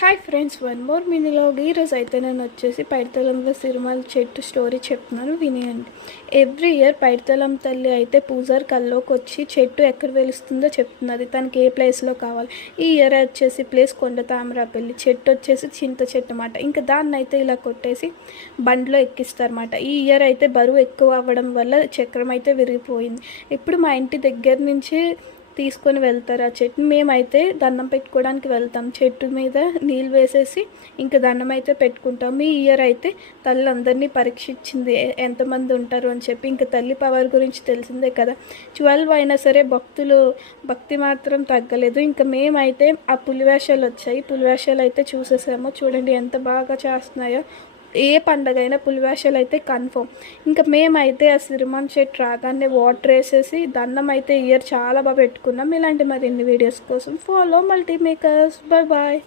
Hi friends, one more mini vlog. ఈరోజు అయితే నేను వచ్చేసి పైడితల్లంలో సిరిమల్ల చెట్టు స్టోరీ చెప్తున్నాను, వినేయండి. ఎవ్రీ ఇయర్ పైడితల్లం తల్లి అయితే పూజారి కల్లోకి వచ్చి చెట్టు ఎక్కడ వెలుస్తుందో చెప్తున్నది, తనకి ఏ ప్లేస్లో కావాలి. ఈ ఇయర్ వచ్చేసి ప్లేస్ కొండ తామరాపల్లి, చెట్టు వచ్చేసి చింత చెట్టు అన్నమాట. ఇంకా దాన్ని అయితే ఇలా కొట్టేసి బండిలో ఎక్కిస్తారన్నమాట. ఈ ఇయర్ అయితే బరువు ఎక్కువ అవ్వడం వల్ల చక్రం అయితే విరిగిపోయింది. ఇప్పుడు మా ఇంటి దగ్గర నుంచి తీసుకొని వెళ్తారు ఆ చెట్టుని. మేమైతే దండం పెట్టుకోవడానికి వెళ్తాం, చెట్టు మీద నీళ్ళు వేసేసి ఇంకా దండం అయితే పెట్టుకుంటాం. ఈ ఇయర్ అయితే తల్లి అందరినీ పరీక్షించింది, ఎంతమంది ఉంటారు అని చెప్పి. ఇంకా తల్లి పవర్ గురించి తెలిసిందే కదా, 12 అయినా సరే భక్తి మాత్రం తగ్గలేదు. ఇంకా మేమైతే ఆ పులివేషాలు వచ్చాయి, పులివేషాలు అయితే చూసేసాము. చూడండి ఎంత బాగా చేస్తున్నాయో. ఏ పండగైనా పులివేషాలు అయితే కన్ఫర్మ్. ఇంకా మేమైతే ఆ సిరిమాన్ చెట్టు రాగానే వాటర్ వేసేసి దండం అయితే ఇయర్ చాలా బాగా పెట్టుకున్నాం. ఇలాంటి మరిన్ని వీడియోస్ కోసం follow multi makers. Bye bye.